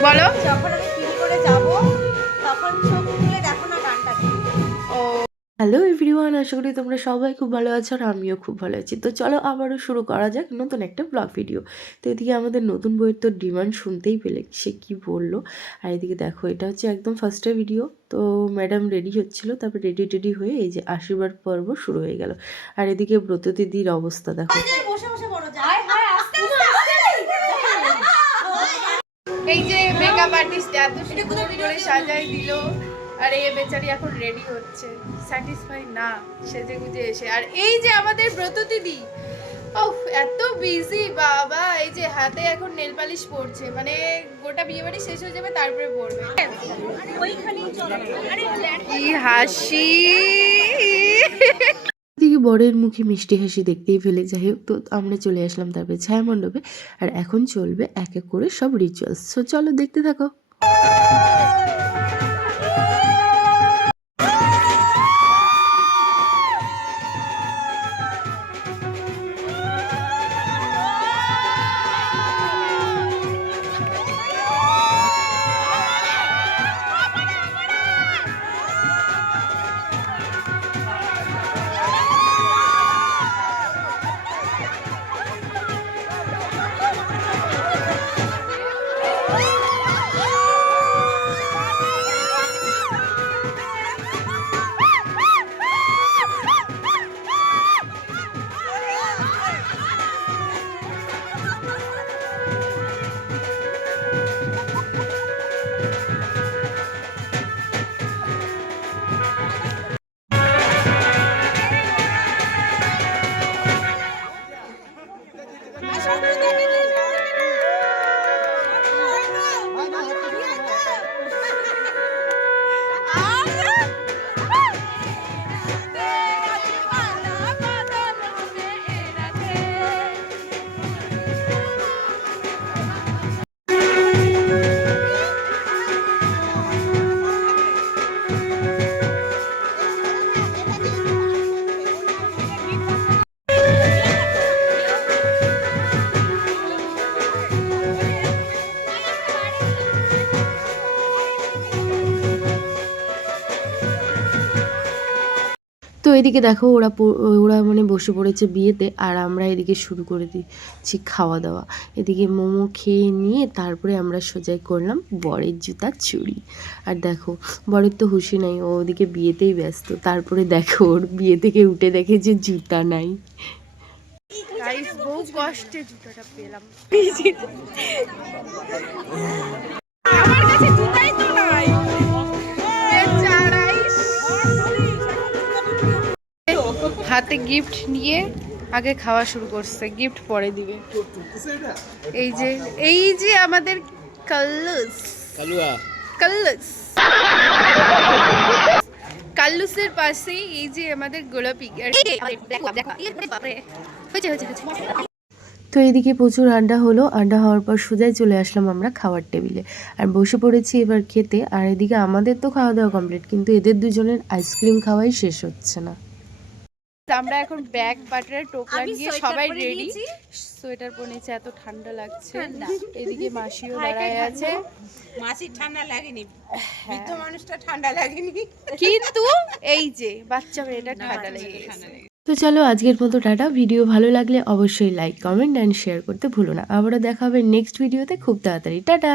বলো। যখন আমি ফিল করে যাব তখন চোখ খুলে দেখো না গানটা ও। হ্যালো এভরিওয়ান আশা করি তোমরা সবাই খুব ভালো আছো আর আমিও খুব ভালো আছি। তো চলো আবারও শুরু করা যাক নতুন একটা ব্লগ ভিডিও তো এদিকে আমাদের নতুন বইয়ের তো ডিমান্ড শুনতেই পেলে সে কি বলল। আর এদিকে দেখো এটা হচ্ছে একদম ফার্স্টের ভিডিও তো ম্যাডাম রেডি হচ্ছিল তারপর রেডি টেডি হয়ে এই যে আশীর্বাদ পর্ব শুরু হয়ে গেল। আর এদিকে ব্রত দিদির অবস্থা দেখো। বসে বসে বড় যায় আস্তে আস্তে। এই যে মেকআপ আর্টিস্ট এত সুন্দর করে সাজাই দিল। আর এই বেচারি এখন রেডি হচ্ছে। স্যাটিসফাই না সেজে গুজে এসে। আর এই যে আমাদের ব্রত দিদি ওহ এত বিজি বাবা এই যে হাতে এখন নেল পালিশ পড়ছে মানে গোটা বিয়ে বাড়ি শেষ হয়ে যাবে তারপরে পড়বে কি হাসি! বরের মুখে মিষ্টি হাসি দেখতেই ফেলে যাই হোক তো আমরা চলে আসলাম তারপরে ছায়া মণ্ডপে আর এখন চলবে এক এক করে সব রিচুয়ালস সো চলো দেখতে থাকো। Woo! তো এদিকে দেখো ওরা ওরা মানে বসে পড়েছে বিয়েতে আর আমরা এদিকে শুরু করে দিচ্ছি খাওয়া দাওয়া এদিকে মোমো খেয়ে নিয়ে তারপরে আমরা সোজাই করলাম বরের জুতা চুরি আর দেখো বরের তো হুশি নাই ও ওদিকে বিয়েতেই ব্যস্ত। তারপরে দেখো ওর বিয়ে থেকে উঠে দেখে যে জুতা নাই। গাইস বহু কষ্টে জুতোটা পেলাম। আমার কাছে জুতাই হাতে গিফট নিয়ে আগে খাওয়া শুরু করছে গিফট পরে দিবে। এই যে এই যে আমাদের কাল্লুস। কাল্লুস। কাল্লুসের পাশে এই যে আমাদের গোলাপি তো এদিকে প্রচুর আড্ডা হলো। আড্ডা হওয়ার পর সোজাই চলে আসলাম আমরা খাওয়ার টেবিলে। আর বসে পড়েছি এবার খেতে। আর এদিকে আমাদের তো খাওয়া দাওয়া কমপ্লিট কিন্তু এদের দুজনের আইসক্রিম খাওয়াই শেষ হচ্ছে না। আমরা এখন ব্যাগ বাটার টোকরা নিয়ে সবাই রেডি নিয়েছি। সোয়েটার পরে নিয়েছে এত ঠান্ডা লাগছে। এদিকে মাসিও দাঁড়ায় আছে। মাসির ঠান্ডা লাগেনি। হ্যাঁ। বৃদ্ধ মানুষটা ঠান্ডা লাগেনি। কিন্তু এই যে বাচ্চা মেয়েটা ঠান্ডা লেগে গেছে তো চলো আজকের মতো টাটা। ভিডিও ভালো লাগলে অবশ্যই লাইক কমেন্ট অ্যান্ড শেয়ার করতে ভুলো না। আবারও দেখা হবে নেক্সট ভিডিওতে খুব তাড়াতাড়ি। টাটা!